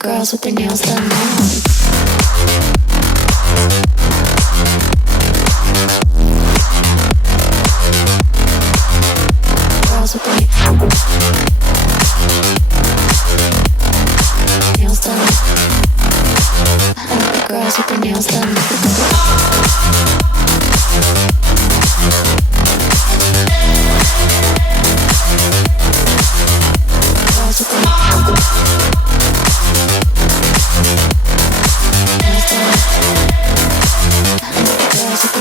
girls with their nails done now. Girls with their nails done. I like the girls with their nails done. Girls with their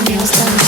nails done now.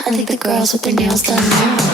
I think the girls with their nails done now.